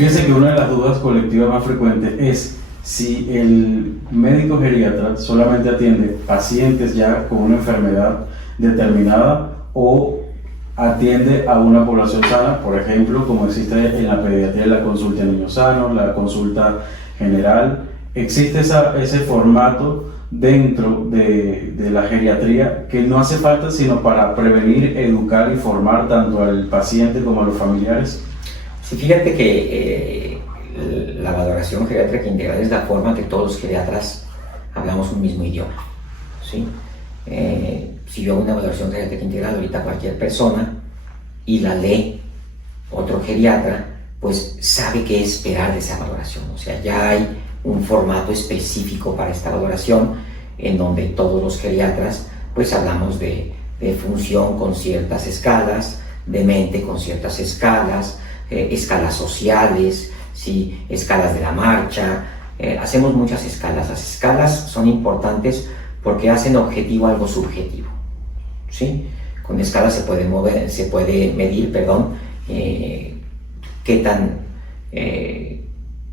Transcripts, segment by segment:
Fíjese que una de las dudas colectivas más frecuentes es si el médico geriatra solamente atiende pacientes ya con una enfermedad determinada o atiende a una población sana, por ejemplo, como existe en la pediatría la consulta de niños sanos, la consulta general. Existe ese formato dentro de la geriatría que no hace falta sino para prevenir, educar y formar tanto al paciente como a los familiares. Sí, fíjate que la valoración geriátrica integral es la forma que todos los geriatras hablamos un mismo idioma, ¿sí? Si yo hago una valoración geriátrica integral ahorita cualquier persona y la lee otro geriatra, pues sabe qué esperar de esa valoración. O sea, ya hay un formato específico para esta valoración en donde todos los geriatras pues hablamos de función con ciertas escalas, de mente con ciertas escalas, escalas sociales, ¿sí? Escalas de la marcha, hacemos muchas escalas. Las escalas son importantes porque hacen objetivo algo subjetivo, ¿sí? Con escalas se puede medir,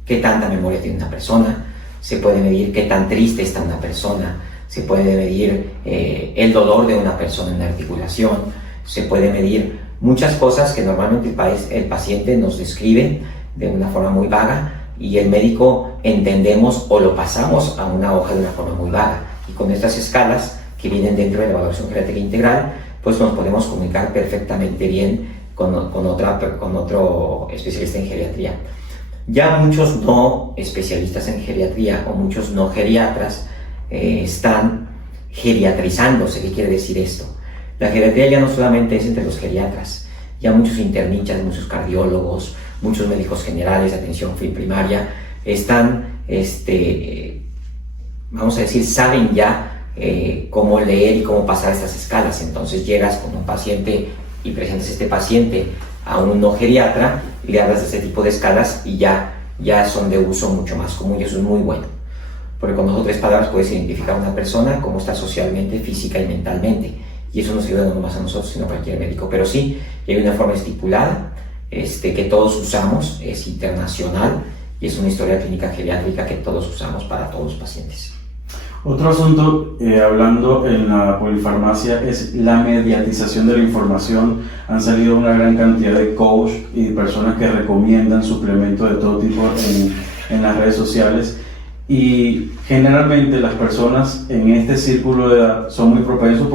qué tanta memoria tiene una persona, se puede medir qué tan triste está una persona, se puede medir el dolor de una persona en la articulación, se puede medir muchas cosas que normalmente el paciente nos describe de una forma muy vaga y el médico entendemos o lo pasamos a una hoja de una forma muy vaga. Y con estas escalas que vienen dentro de la evaluación geriátrica integral, pues nos podemos comunicar perfectamente bien con otro especialista en geriatría. Ya muchos no especialistas en geriatría o muchos no geriatras están geriatrizándose. ¿Qué quiere decir esto? La geriatría ya no solamente es entre los geriatras, ya muchos internistas, muchos cardiólogos, muchos médicos generales de atención primaria están, vamos a decir, saben ya cómo leer y cómo pasar estas escalas. Entonces llegas con un paciente y presentas a este paciente a un no geriatra, le hablas de este tipo de escalas y ya son de uso mucho más común y eso es muy bueno. Porque con 2 o 3 palabras puedes identificar a una persona cómo está socialmente, física y mentalmente. Y eso nos ayuda no más a nosotros, sino a cualquier médico. Pero sí, hay una forma estipulada que todos usamos, es internacional y es una historia clínica geriátrica que todos usamos para todos los pacientes. Otro asunto, hablando en la polifarmacia, es la mediatización de la información. Han salido una gran cantidad de coach y personas que recomiendan suplementos de todo tipo en las redes sociales. Y generalmente las personas en este círculo de edad son muy propensos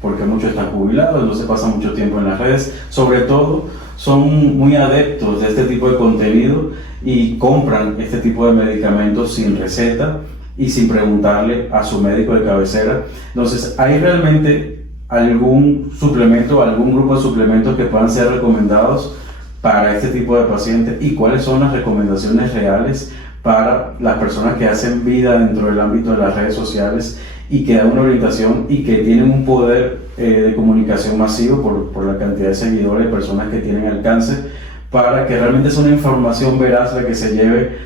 porque muchos están jubilados, no se pasan mucho tiempo en las redes, sobre todo son muy adeptos de este tipo de contenido y compran este tipo de medicamentos sin receta y sin preguntarle a su médico de cabecera. Entonces, ¿hay realmente algún suplemento, algún grupo de suplementos que puedan ser recomendados para este tipo de pacientes? ¿Y cuáles son las recomendaciones reales para las personas que hacen vida dentro del ámbito de las redes sociales y que dan una orientación y que tienen un poder de comunicación masivo por la cantidad de seguidores y personas que tienen alcance, para que realmente sea una información veraz la que se lleve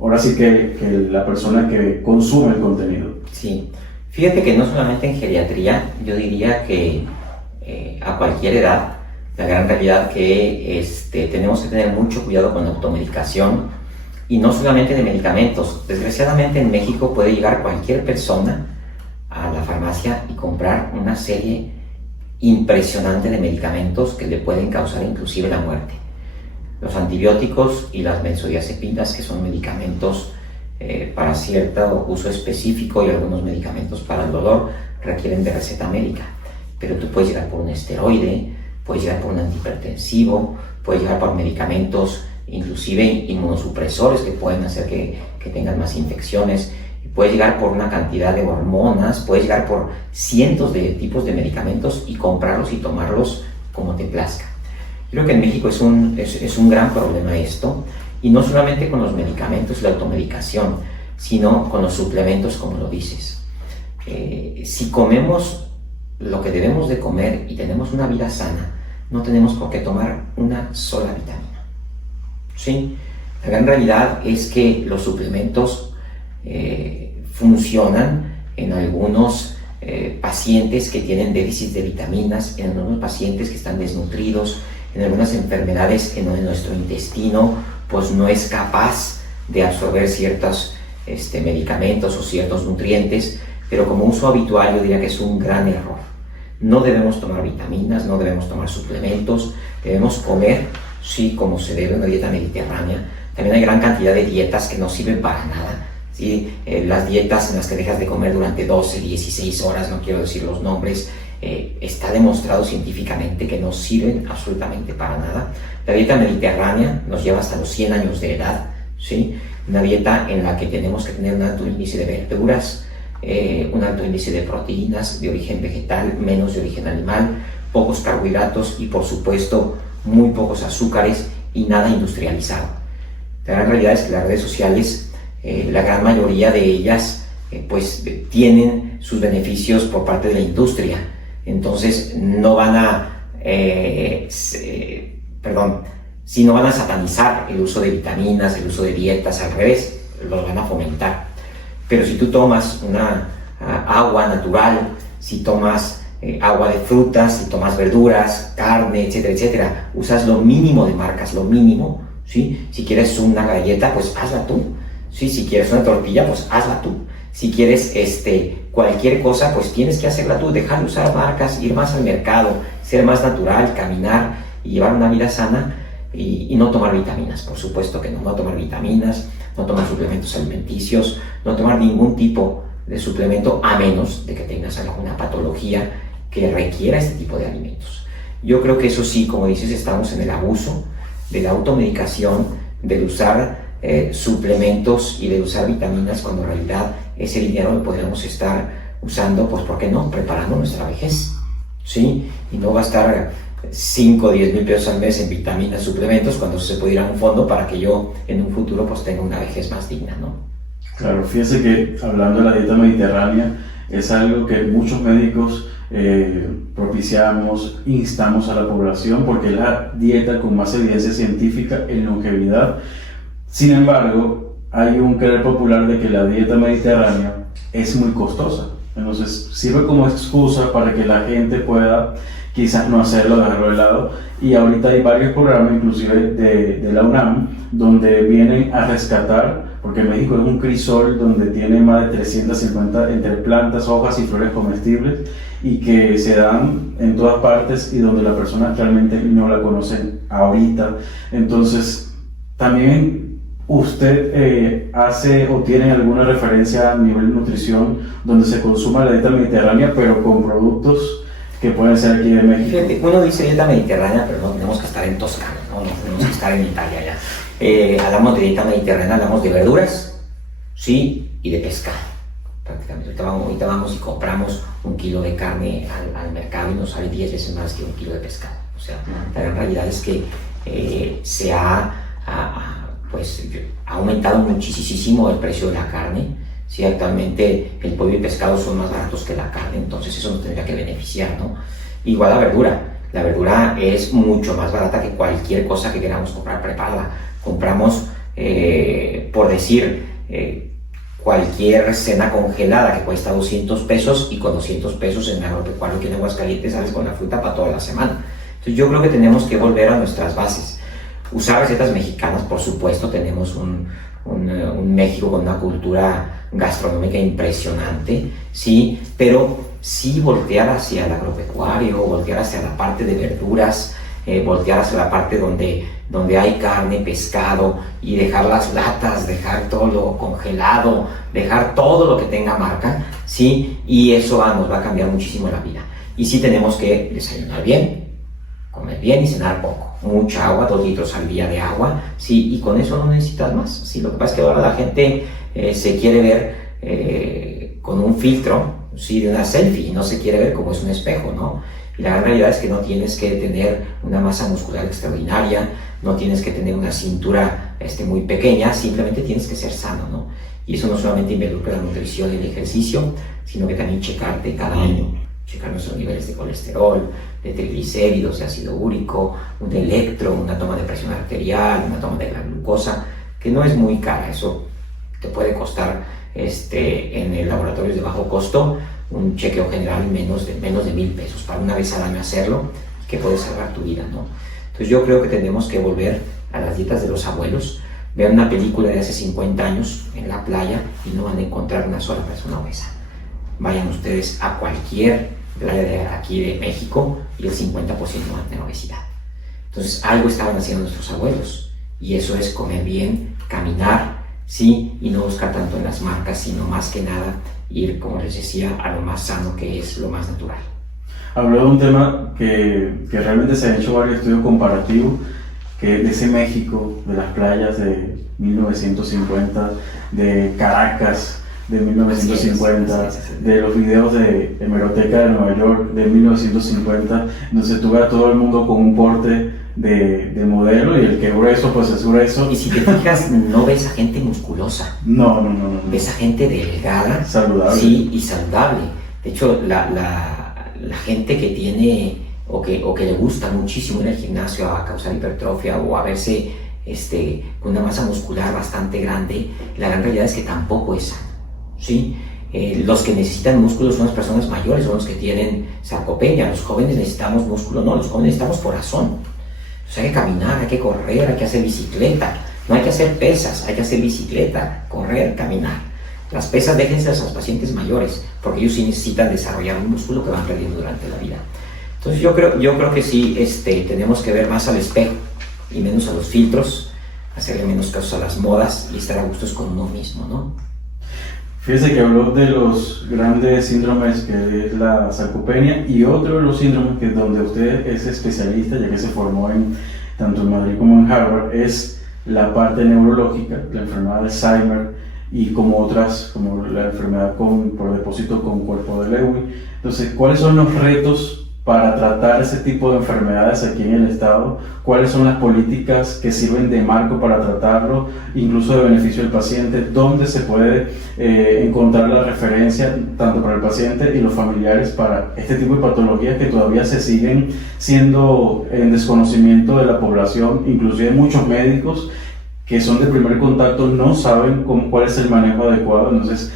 ahora sí que la persona que consume el contenido? Sí, fíjate que no solamente en geriatría, yo diría que a cualquier edad, la gran realidad que tenemos que tener mucho cuidado con la automedicación. Y no solamente de medicamentos. Desgraciadamente en México puede llegar cualquier persona a la farmacia y comprar una serie impresionante de medicamentos que le pueden causar inclusive la muerte. Los antibióticos y las benzodiazepinas, que son medicamentos para cierto uso específico, y algunos medicamentos para el dolor requieren de receta médica. Pero tú puedes llegar por un esteroide, puedes llegar por un antihipertensivo, puedes llegar por medicamentos inclusive inmunosupresores que pueden hacer que tengan más infecciones, puedes llegar por una cantidad de hormonas, puedes llegar por cientos de tipos de medicamentos y comprarlos y tomarlos como te plazca. Creo que en México es un gran problema esto, y no solamente con los medicamentos y la automedicación, sino con los suplementos, como lo dices. Si comemos lo que debemos de comer y tenemos una vida sana, no tenemos por qué tomar una sola vitamina. ¿Sí? La gran realidad es que los suplementos funcionan en algunos pacientes que tienen déficit de vitaminas, en algunos pacientes que están desnutridos, en algunas enfermedades en nuestro intestino, pues no es capaz de absorber ciertos medicamentos o ciertos nutrientes, pero como uso habitual yo diría que es un gran error. No debemos tomar vitaminas, no debemos tomar suplementos, debemos comer, sí, como se debe, una dieta mediterránea. También hay gran cantidad de dietas que no sirven para nada, ¿sí? Las dietas en las que dejas de comer durante 12, 16 horas, no quiero decir los nombres, está demostrado científicamente que no sirven absolutamente para nada. La dieta mediterránea nos lleva hasta los 100 años de edad, ¿sí? Una dieta en la que tenemos que tener un alto índice de verduras, un alto índice de proteínas de origen vegetal, menos de origen animal, pocos carbohidratos y por supuesto muy pocos azúcares y nada industrializado. La gran realidad es que las redes sociales, la gran mayoría de ellas pues tienen sus beneficios por parte de la industria, entonces no van a si no van a satanizar el uso de vitaminas, el uso de dietas, al revés, los van a fomentar. Pero si tú tomas una agua natural, si tomas agua de frutas, si tomas verduras, carne, etcétera, etcétera, usas lo mínimo de marcas, lo mínimo, ¿sí? Si quieres una galleta, pues hazla tú, ¿sí? Si quieres una tortilla, pues hazla tú. Si quieres cualquier cosa, pues tienes que hacerla tú, dejar de usar marcas, ir más al mercado, ser más natural, caminar y llevar una vida sana y no tomar vitaminas, por supuesto que no tomar vitaminas, no tomar suplementos alimenticios, no tomar ningún tipo de suplemento a menos de que tengas alguna patología que requiera este tipo de alimentos. Yo creo que eso sí, como dices, estamos en el abuso de la automedicación, de usar suplementos y de usar vitaminas cuando en realidad ese dinero lo podríamos estar usando, pues ¿por qué no? Preparando nuestra vejez, ¿sí? Y no gastar 5 o 10 mil pesos al mes en vitaminas, suplementos, cuando se puede ir a un fondo para que yo en un futuro pues tenga una vejez más digna, ¿no? Claro, fíjese que hablando de la dieta mediterránea, es algo que muchos médicos propiciamos, instamos a la población porque es la dieta con más evidencia científica en longevidad. Sin embargo, hay un creer popular de que la dieta mediterránea es muy costosa, entonces sirve como excusa para que la gente pueda quizás no hacerlo, dejarlo de lado, y ahorita hay varios programas, inclusive de la UNAM, donde vienen a rescatar, porque México es un crisol donde tiene más de 350 entre plantas, hojas y flores comestibles, y que se dan en todas partes y donde la persona realmente no la conocen ahorita. Entonces, también usted hace o tiene alguna referencia a nivel nutrición donde se consuma la dieta mediterránea, pero con productos que pueden ser aquí de México. Fíjate, uno dice dieta mediterránea, pero no tenemos que estar en Toscana, no tenemos que estar en Italia ya. Hablamos de dieta mediterránea, hablamos de verduras, sí, y de pescado. Prácticamente, ahorita vamos y compramos 1 kilo de carne al mercado y nos sale 10 veces más que 1 kilo de pescado. O sea, la gran realidad es que se ha aumentado muchísimo el precio de la carne. Sí, actualmente el pollo y el pescado son más baratos que la carne, entonces eso nos tendría que beneficiar, ¿no? Igual la verdura es mucho más barata que cualquier cosa que queramos comprar preparada. Compramos, por decir, cualquier cena congelada que cuesta 200 pesos y con 200 pesos en agropecuario que en Aguascalientes sales con la fruta para toda la semana. Entonces yo creo que tenemos que volver a nuestras bases. Usar recetas mexicanas, por supuesto, tenemos un México con una cultura gastronómica impresionante, sí, pero sí voltear hacia el agropecuario, voltear hacia la parte de verduras, voltear hacia la parte donde hay carne, pescado, y dejar las latas, dejar todo lo congelado, dejar todo lo que tenga marca, sí, y eso nos va a cambiar muchísimo la vida. Y sí tenemos que desayunar bien, comer bien y cenar poco. Mucha agua, 2 litros al día de agua, sí, y con eso no necesitas más. Sí, lo que pasa es que ahora la gente se quiere ver con un filtro, sí, de una selfie, y no se quiere ver como es un espejo, ¿no? Y la gran realidad es que no tienes que tener una masa muscular extraordinaria, no tienes que tener una cintura muy pequeña, simplemente tienes que ser sano, ¿no? Y eso no solamente involucra la nutrición y el ejercicio, sino que también checarte cada año, checar nuestros niveles de colesterol, de triglicéridos, de ácido úrico, un electro, una toma de presión arterial, una toma de la glucosa, que no es muy cara. Eso te puede costar en el laboratorio de bajo costo un chequeo general menos de 1,000 pesos para una vez al año hacerlo, que puede salvar tu vida, ¿no? Entonces yo creo que tenemos que volver a las dietas de los abuelos, vean una película de hace 50 años en la playa y no van a encontrar una sola persona obesa. Vayan ustedes a cualquier playa de aquí de México y el 50% van a tener obesidad. Entonces algo estaban haciendo nuestros abuelos, y eso es comer bien, caminar, sí, y no buscar tanto en las marcas, sino más que nada ir, como les decía, a lo más sano, que es lo más natural. Habló de un tema que realmente se han hecho varios estudios comparativos, que de ese México, de las playas de 1950, de Caracas de 1950, sí. de los videos de Hemeroteca de Nueva York de 1950, donde tú ves a todo el mundo con un porte de modelo, y el que es grueso, pues es grueso. Y si te fijas, no ves a gente musculosa. No. Ves a gente delgada, saludable. Sí, y saludable. De hecho, la gente que tiene o que le gusta muchísimo ir al gimnasio a causar hipertrofia o a verse con una masa muscular bastante grande, la gran realidad es que tampoco es sano, ¿sí? Los que necesitan músculos son las personas mayores, son los que tienen sarcopenia. Los jóvenes necesitamos músculo, no, los jóvenes necesitamos corazón. Entonces hay que caminar, hay que correr, hay que hacer bicicleta. No hay que hacer pesas, hay que hacer bicicleta, correr, caminar. Las pesas déjense a los pacientes mayores, porque ellos sí necesitan desarrollar un músculo que van perdiendo durante la vida. Entonces yo creo que sí tenemos que ver más al espejo y menos a los filtros, hacerle menos caso a las modas y estar a gustos con uno mismo, ¿no? Fíjese que habló de los grandes síndromes, que es la sarcopenia, y otro de los síndromes que donde usted es especialista, ya que se formó tanto en Madrid como en Harvard, es la parte neurológica, la enfermedad de Alzheimer y como otras, como la enfermedad por depósito con cuerpo de Lewy. Entonces, ¿cuáles son los retos para tratar ese tipo de enfermedades aquí en el estado? ¿Cuáles son las políticas que sirven de marco para tratarlo, incluso de beneficio del paciente? ¿Dónde se puede encontrar la referencia tanto para el paciente y los familiares para este tipo de patologías que todavía se siguen siendo en desconocimiento de la población? Inclusive muchos médicos que son de primer contacto no saben cuál es el manejo adecuado. Entonces,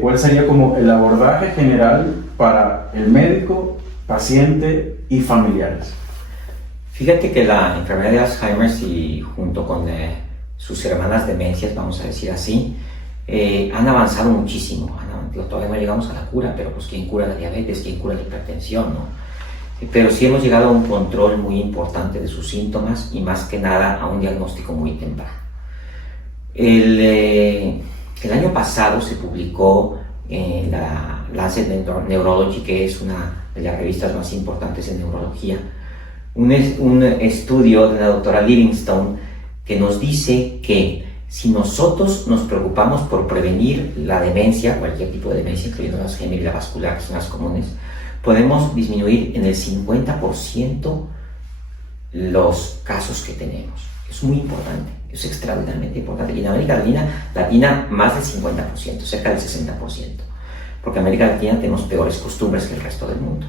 ¿cuál sería como el abordaje general para el médico, paciente y familiares? Fíjate que la enfermedad de Alzheimer, y junto con sus hermanas demencias, vamos a decir así, han avanzado muchísimo. Todavía no llegamos a la cura, pero pues ¿quién cura la diabetes? ¿Quién cura la hipertensión? ¿No? Pero sí hemos llegado a un control muy importante de sus síntomas y más que nada a un diagnóstico muy temprano. El año pasado se publicó en la Lancet Neurology, que es una de las revistas más importantes en neurología, un estudio de la doctora Livingstone que nos dice que si nosotros nos preocupamos por prevenir la demencia, cualquier tipo de demencia, incluyendo la Alzheimer y la vascular, que son las comunes, podemos disminuir en el 50% los casos que tenemos. Es muy importante, es extraordinariamente importante. Y en América Latina más del 50%, cerca del 60%. Porque en América Latina tenemos peores costumbres que el resto del mundo.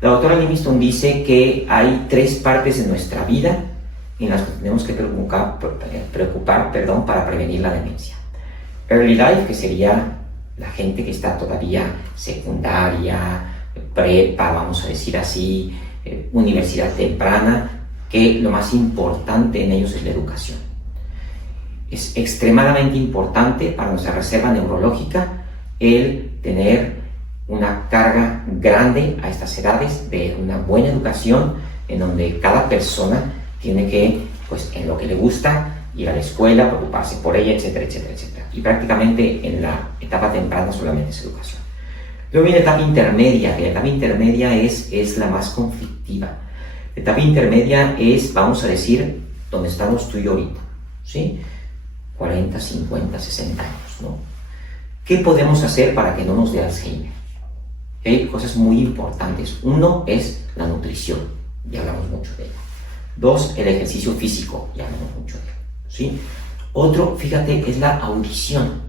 La doctora Livingstone dice que hay 3 partes de nuestra vida en las que tenemos que preocupar para prevenir la demencia. Early life, que sería la gente que está todavía secundaria, prepa, vamos a decir así, universidad temprana, que lo más importante en ellos es la educación. Es extremadamente importante para nuestra reserva neurológica el tener una carga grande a estas edades de una buena educación, en donde cada persona tiene que, pues en lo que le gusta, ir a la escuela, preocuparse por ella, etcétera, etcétera, etcétera. Y prácticamente en la etapa temprana solamente es educación. Luego viene la etapa intermedia, y la etapa intermedia es la más conflictiva. La etapa intermedia es, vamos a decir, donde estamos tú y yo ahorita, ¿sí? 40, 50, 60 años, ¿no? ¿Qué podemos hacer para que no nos dé Alzheimer? Hay cosas muy importantes. Uno es la nutrición, ya hablamos mucho de ella. 2, el ejercicio físico, ya hablamos mucho de ella, ¿sí? Otro, fíjate, es la audición.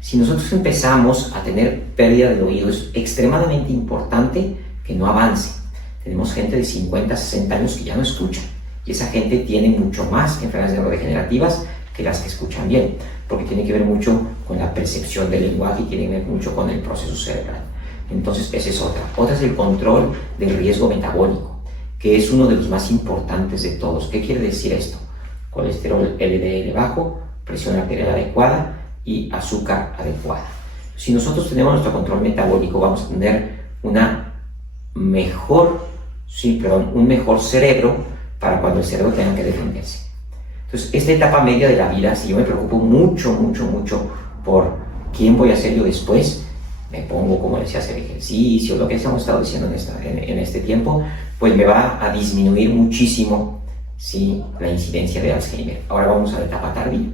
Si nosotros empezamos a tener pérdida del oído, es extremadamente importante que no avance. Tenemos gente de 50, 60 años que ya no escucha, y esa gente tiene mucho más enfermedades neurodegenerativas que las que escuchan bien, porque tiene que ver mucho con la percepción del lenguaje y tiene que ver mucho con el proceso cerebral. Entonces, esa es otra. Otra es el control del riesgo metabólico, que es uno de los más importantes de todos. ¿Qué quiere decir esto? colesterol LDL bajo, presión arterial adecuada y azúcar adecuada. Si nosotros tenemos nuestro control metabólico, vamos a tener un mejor cerebro para cuando el cerebro tenga que defenderse. Entonces, esta etapa media de la vida, si yo me preocupo mucho por quién voy a ser yo después, me pongo, como decía, a hacer ejercicio, lo que hemos estado diciendo en este tiempo, pues me va a disminuir muchísimo, ¿sí?, la incidencia de Alzheimer. Ahora vamos a la etapa tardía,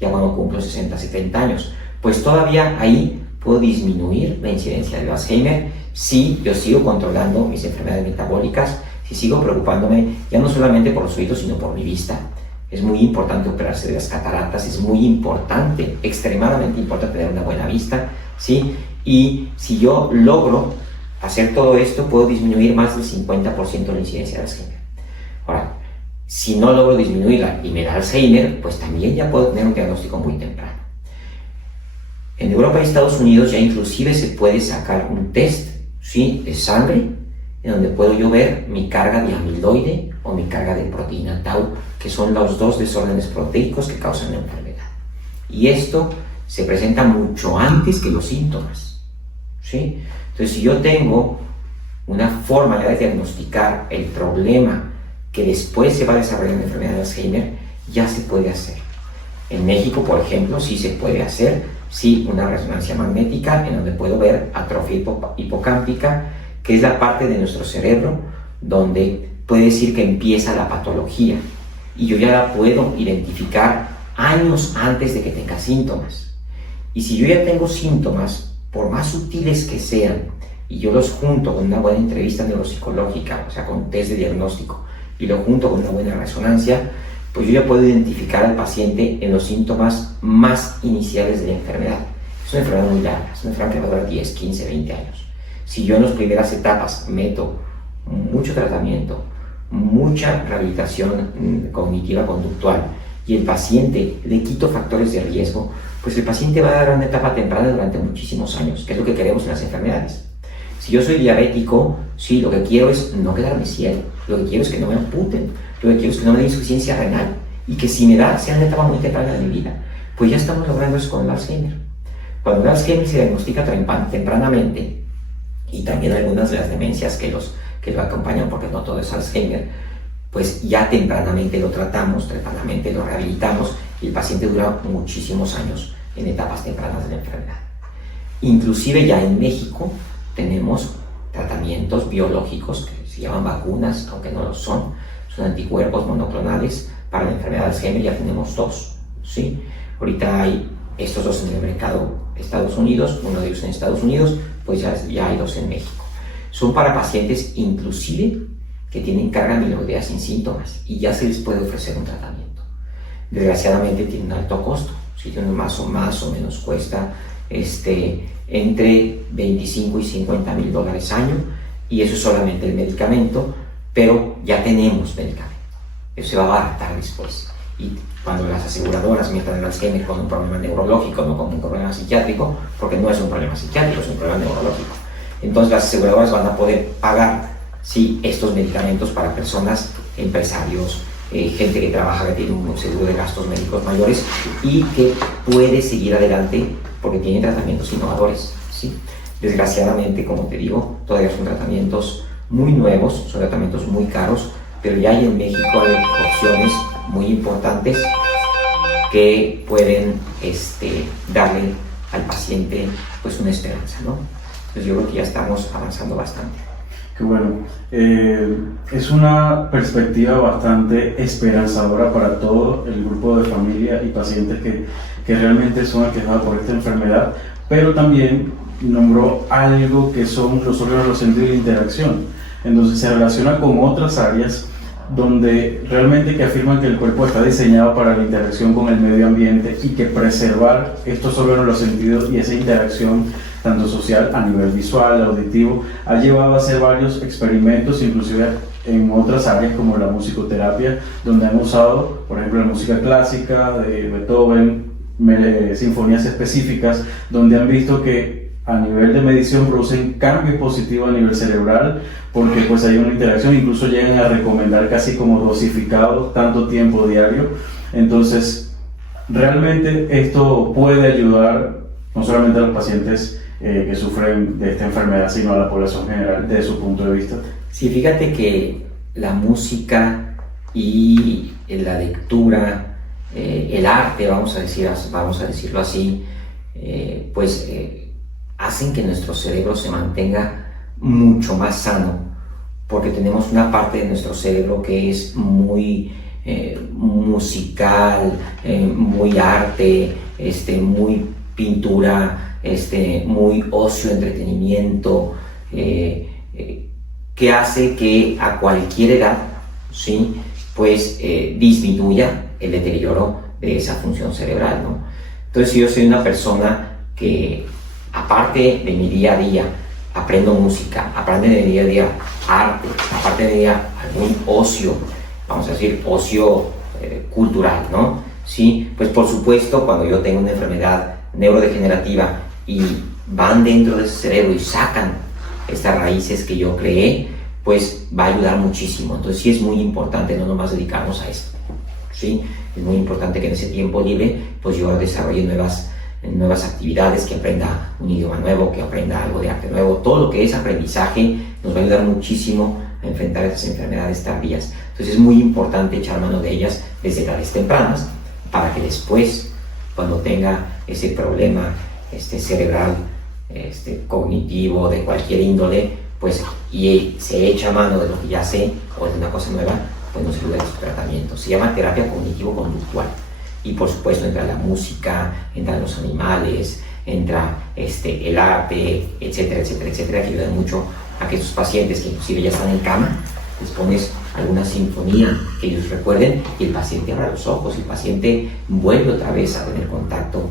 ya cuando cumplo 60, 70 años, pues todavía ahí puedo disminuir la incidencia de Alzheimer si yo sigo controlando mis enfermedades metabólicas, si sigo preocupándome ya no solamente por los oídos, sino por mi vista. Es muy importante operarse de las cataratas, es muy importante, extremadamente importante tener una buena vista, ¿sí? Y si yo logro hacer todo esto, puedo disminuir más del 50% la incidencia de Alzheimer. Ahora, si no logro disminuirla y me da Alzheimer, pues también ya puedo tener un diagnóstico muy temprano. En Europa y Estados Unidos ya inclusive se puede sacar un test, ¿sí?, de sangre, en donde puedo yo ver mi carga de amiloide o mi carga de proteína tau, que son los dos desórdenes proteicos que causan la enfermedad. Y esto se presenta mucho antes que los síntomas, ¿sí? Entonces, si yo tengo una forma ya de diagnosticar el problema que después se va a desarrollar en la enfermedad de Alzheimer, ya se puede hacer. En México, por ejemplo, sí se puede hacer, sí, una resonancia magnética en donde puedo ver atrofia hipocámpica, que es la parte de nuestro cerebro donde puede decir que empieza la patología, y yo ya la puedo identificar años antes de que tenga síntomas. Y si yo ya tengo síntomas, por más sutiles que sean, y yo los junto con una buena entrevista neuropsicológica, o sea, con test de diagnóstico, y lo junto con una buena resonancia, pues yo ya puedo identificar al paciente en los síntomas más iniciales de la enfermedad. Es una enfermedad muy larga, es una enfermedad que va a durar 10, 15, 20 años. Si yo en las primeras etapas meto mucho tratamiento, mucha rehabilitación cognitiva conductual, y el paciente le quito factores de riesgo, pues el paciente va a dar una etapa temprana durante muchísimos años, que es lo que queremos en las enfermedades. Si yo soy diabético, sí, lo que quiero es no quedarme ciego, lo que quiero es que no me amputen, lo que quiero es que no me dé insuficiencia renal, y que si me da, sea en una etapa muy temprana de mi vida. Pues ya estamos logrando eso con el Alzheimer. Cuando el Alzheimer se diagnostica tempranamente, y también algunas de las demencias que lo acompañan, porque no todo es Alzheimer, pues ya tempranamente lo tratamos, tempranamente lo rehabilitamos, y el paciente dura muchísimos años en etapas tempranas de la enfermedad. Inclusive ya en México tenemos tratamientos biológicos que se llaman vacunas, aunque no lo son anticuerpos monoclonales para la enfermedad de Alzheimer. Ya tenemos dos, ¿sí? Ahorita hay estos dos en el mercado de Estados Unidos, uno de ellos en Estados Unidos, pues ya hay dos en México. Son para pacientes inclusive que tienen carga amiloidea sin síntomas, y ya se les puede ofrecer un tratamiento. Desgraciadamente tiene un alto costo, ¿sí? Más o menos cuesta entre 25 y 50 mil dólares año, y eso es solamente el medicamento, pero ya tenemos medicamento. Eso se va a abaratar después. Y cuando las aseguradoras metan el Alzheimer con un problema neurológico, no con un problema psiquiátrico, porque no es un problema psiquiátrico, es un problema neurológico, entonces las aseguradoras van a poder pagar, sí, estos medicamentos para personas, empresarios, gente que trabaja, que tiene un seguro de gastos médicos mayores y que puede seguir adelante porque tiene tratamientos innovadores, ¿sí? Desgraciadamente, como te digo, todavía son tratamientos muy nuevos, son tratamientos muy caros, pero ya hay en México hay opciones muy importantes que pueden darle al paciente pues una esperanza, ¿no? Entonces yo creo que ya estamos avanzando bastante. Qué bueno. Es una perspectiva bastante esperanzadora para todo el grupo de familia y pacientes que realmente son aquejados por esta enfermedad, pero también nombró algo que son los órganos de los sentidos de interacción. Entonces se relaciona con otras áreas donde realmente que afirman que el cuerpo está diseñado para la interacción con el medio ambiente, y que preservar estos órganos de los sentidos y esa interacción tanto social a nivel visual, auditivo, ha llevado a hacer varios experimentos, inclusive en otras áreas como la musicoterapia, donde han usado, por ejemplo, la música clásica de Beethoven, sinfonías específicas, donde han visto que a nivel de medición producen cambio positivo a nivel cerebral, porque pues hay una interacción, incluso llegan a recomendar casi como dosificado tanto tiempo diario, Entonces, realmente esto puede ayudar no solamente a los pacientes que sufren de esta enfermedad, sino a la población general desde su punto de vista. Sí, fíjate que la música y la lectura, el arte, vamos a decirlo así, hacen que nuestro cerebro se mantenga mucho más sano, porque tenemos una parte de nuestro cerebro que es muy musical, muy arte, muy pintura, muy ocio, entretenimiento, que hace que a cualquier edad, ¿sí? Disminuya el deterioro de esa función cerebral, ¿no? Entonces, si yo soy una persona que, aparte de mi día a día, aprendo música, aparte de mi día a día arte, aparte de mi día algún ocio, vamos a decir ocio cultural, ¿no? Sí, pues por supuesto, cuando yo tengo una enfermedad neurodegenerativa y van dentro de ese cerebro y sacan estas raíces que yo creé, pues va a ayudar muchísimo. Entonces sí es muy importante no nomás dedicarnos a esto, ¿sí? Es muy importante que en ese tiempo libre pues yo desarrolle nuevas actividades, que aprenda un idioma nuevo, que aprenda algo de arte nuevo. Todo lo que es aprendizaje nos va a ayudar muchísimo a enfrentar esas enfermedades tardías. Entonces es muy importante echar mano de ellas desde edades tempranas, para que después, cuando tenga ese problema cerebral, cognitivo, de cualquier índole, pues y se echa mano de lo que ya sé o de una cosa nueva, pues nos ayuda a su tratamiento. Se llama terapia cognitivo-conductual. Y por supuesto entra la música, entran los animales, entra el arte, etcétera, etcétera, etcétera, que ayuda mucho a que esos pacientes que inclusive ya están en cama, les pones alguna sinfonía que ellos recuerden y el paciente abre los ojos, y el paciente vuelve otra vez a tener contacto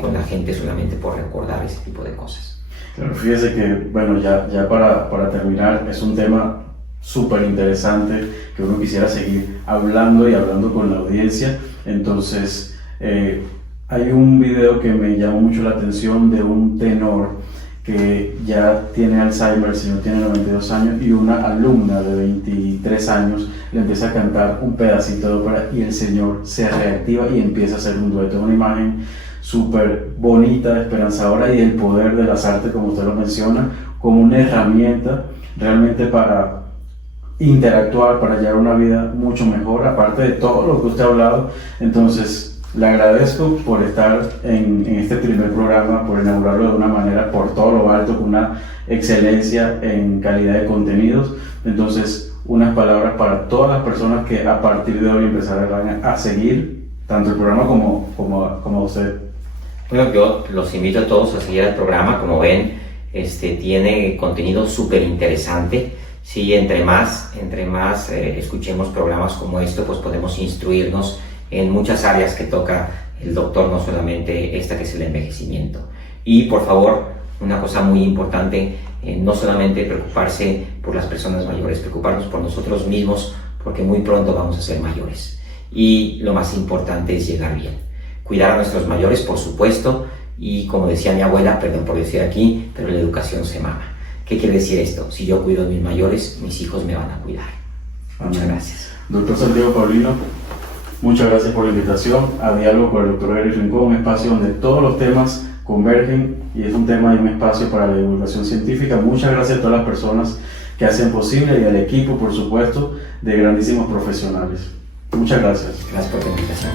con la gente solamente por recordar ese tipo de cosas. Claro, fíjese que, bueno, ya para terminar, es un tema súper interesante que uno quisiera seguir hablando y hablando con la audiencia. Entonces, hay un video que me llamó mucho la atención de un tenor que ya tiene Alzheimer, el señor tiene 92 años, y una alumna de 23 años le empieza a cantar un pedacito de ópera y el señor se reactiva y empieza a hacer un dueto. Una imagen súper bonita, esperanzadora, y el poder de las artes, como usted lo menciona, como una herramienta realmente para interactuar, para llevar una vida mucho mejor, aparte de todo lo que usted ha hablado. Entonces, le agradezco por estar en este primer programa, por inaugurarlo de una manera por todo lo alto, con una excelencia en calidad de contenidos. Entonces, unas palabras para todas las personas que a partir de hoy empezarán a seguir tanto el programa como usted. Bueno, yo los invito a todos a seguir el programa. Como ven, tiene contenido súper interesante. Sí, entre más escuchemos programas como esto, pues podemos instruirnos en muchas áreas que toca el doctor, no solamente esta que es el envejecimiento. Y por favor, una cosa muy importante, no solamente preocuparse por las personas mayores, preocuparnos por nosotros mismos, porque muy pronto vamos a ser mayores. Y lo más importante es llegar bien. Cuidar a nuestros mayores, por supuesto, y como decía mi abuela, perdón por decir aquí, pero la educación se mama. ¿Qué quiere decir esto? Si yo cuido a mis mayores, mis hijos me van a cuidar. Muchas gracias. Doctor Santiago Paulino, muchas gracias por la invitación a Diálogo con el Dr. Eric Rincón, un espacio donde todos los temas convergen y es un tema y un espacio para la divulgación científica. Muchas gracias a todas las personas que hacen posible y al equipo, por supuesto, de grandísimos profesionales. Muchas gracias. Gracias por la invitación.